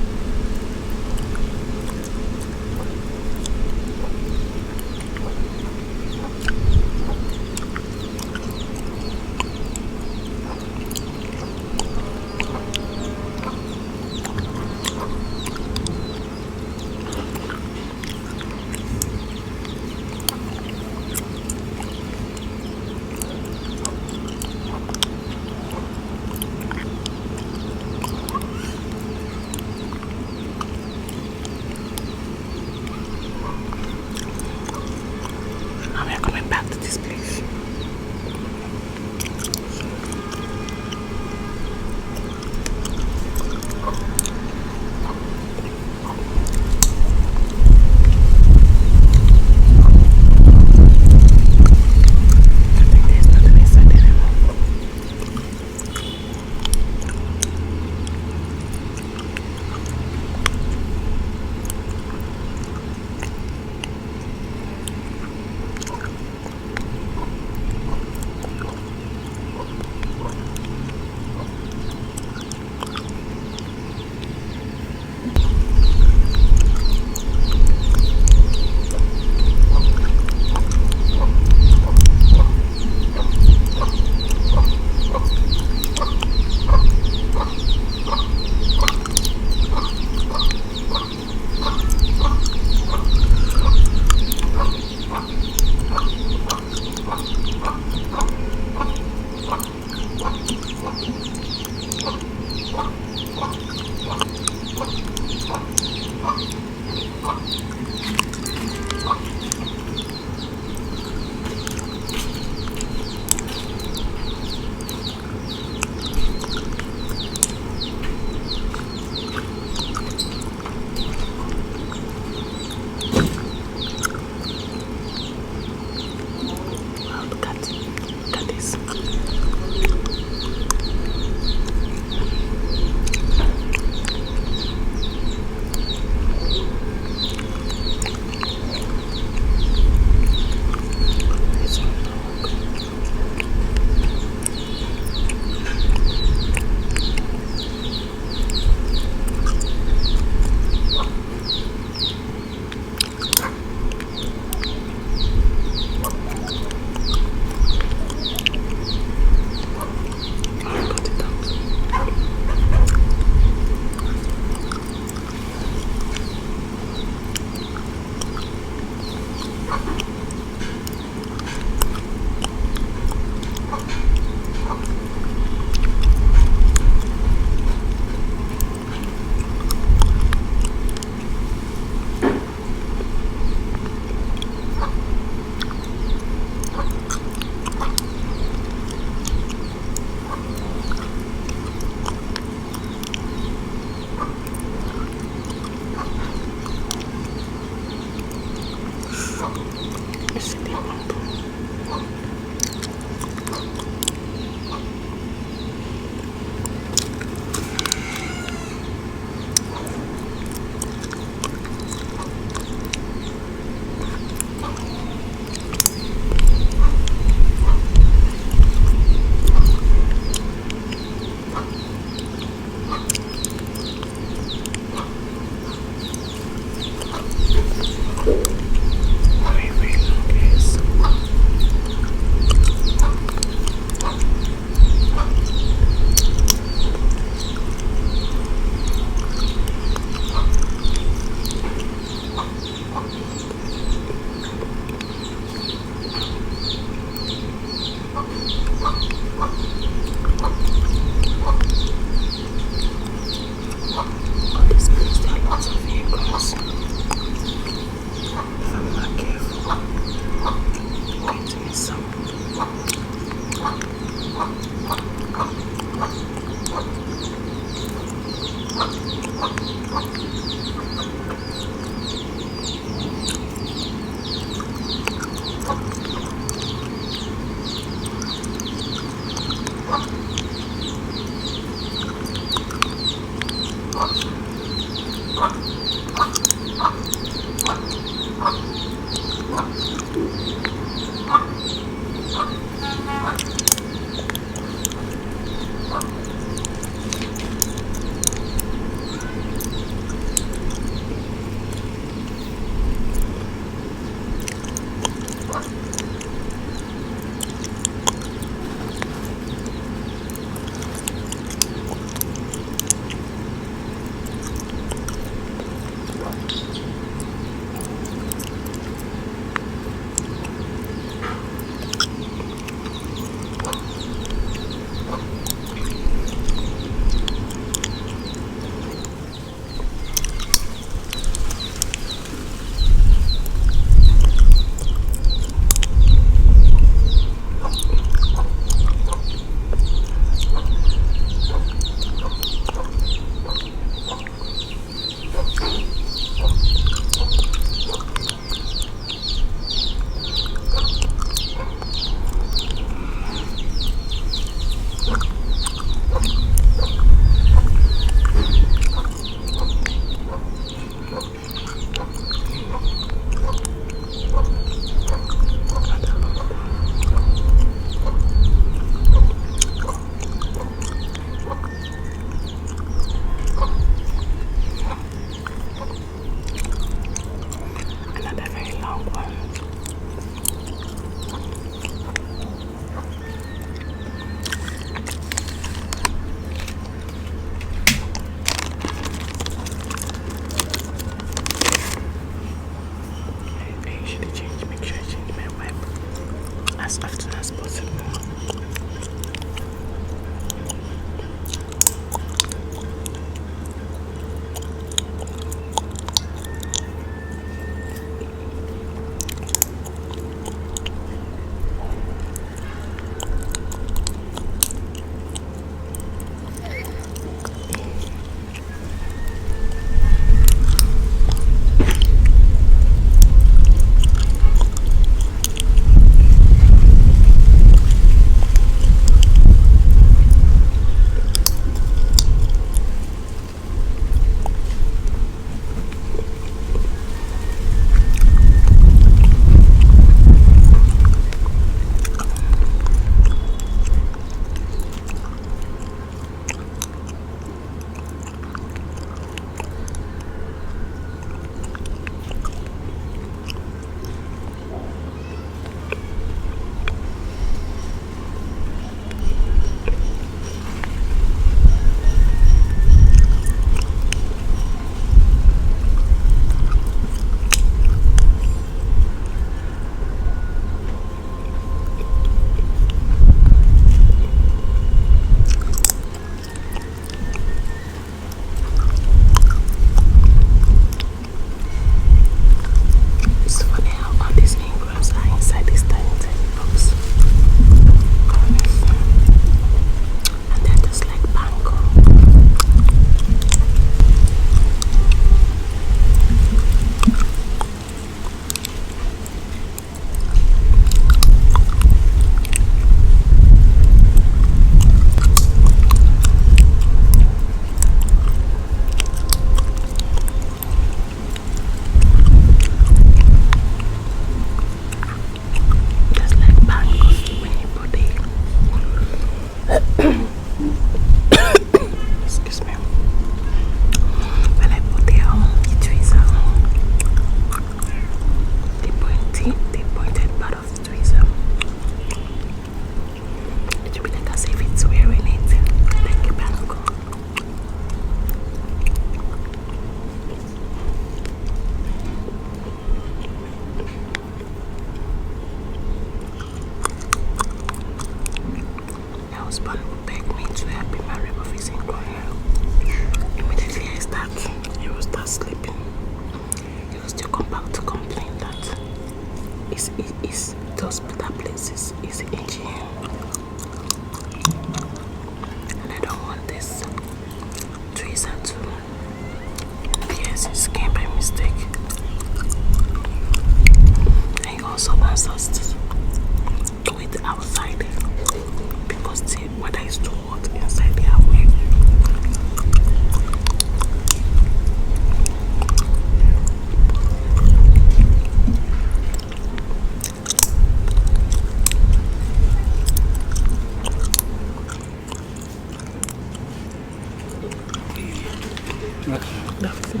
Okay. That's it.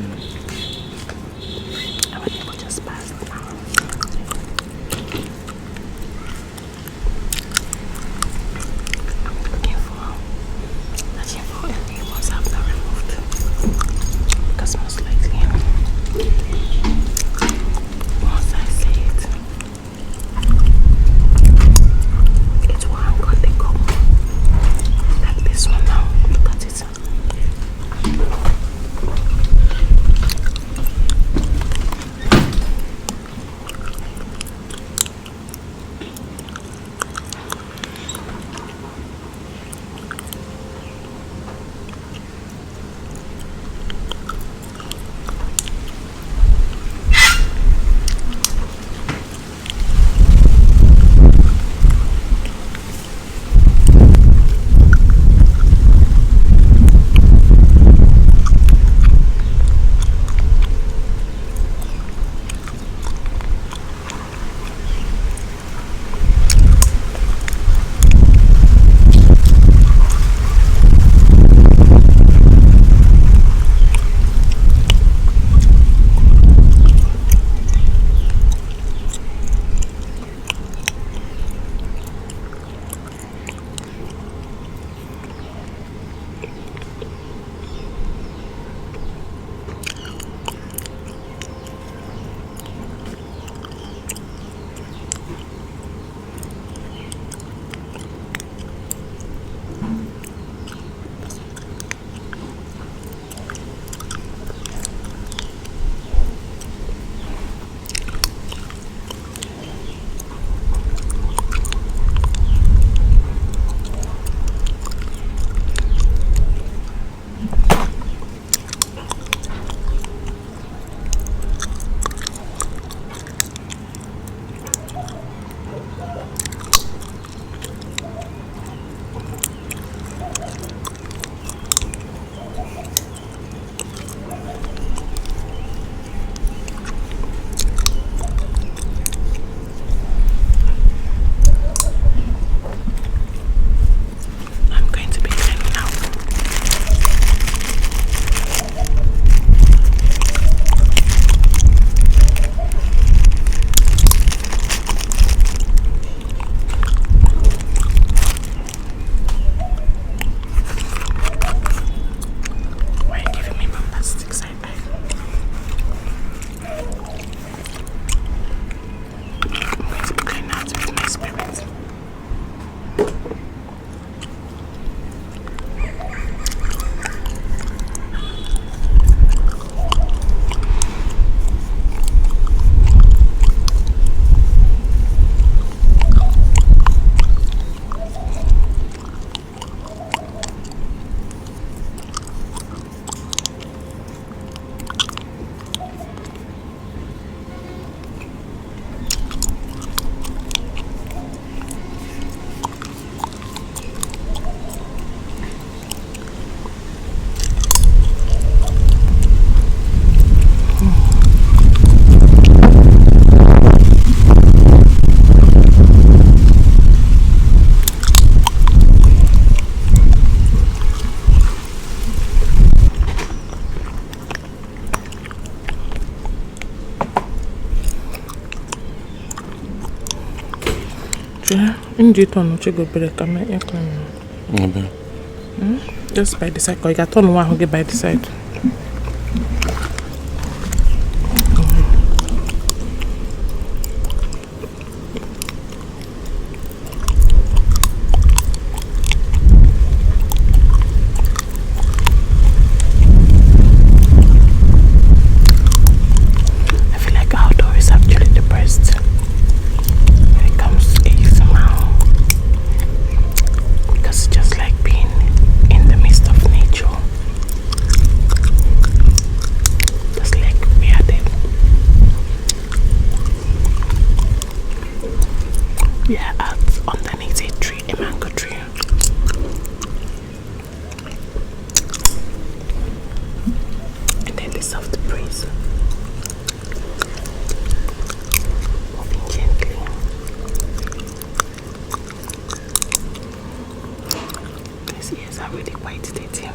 I will just pass it now. I'm looking for any ones I've not removed. Because most likely, once I see it, it will hang on the gum. Like this one now. Look at it. Indeed, on go break. I'm just by the side. I got on one who get by the side. I feel like outdoor is actually the best when it comes to ASMR, because it's just like being in the midst of nature. Just like we are there. We are out underneath a tree, a mango tree. And then the soft breeze moving gently. These ears are really quite dirty.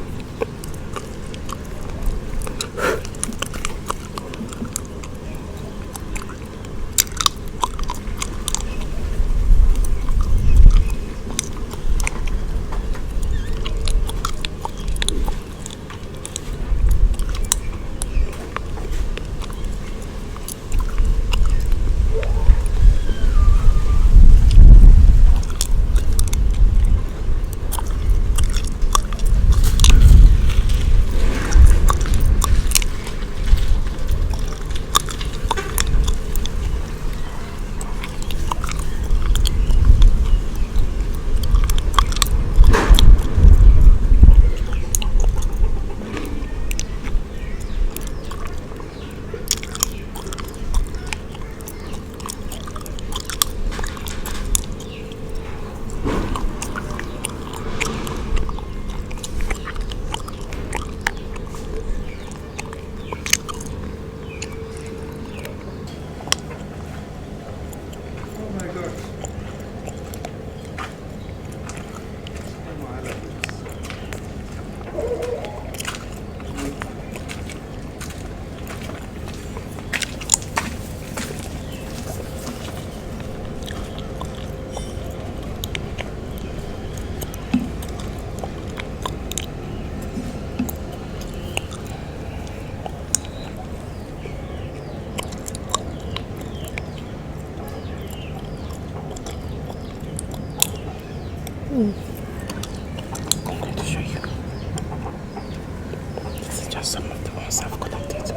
just some of the ones I've collected.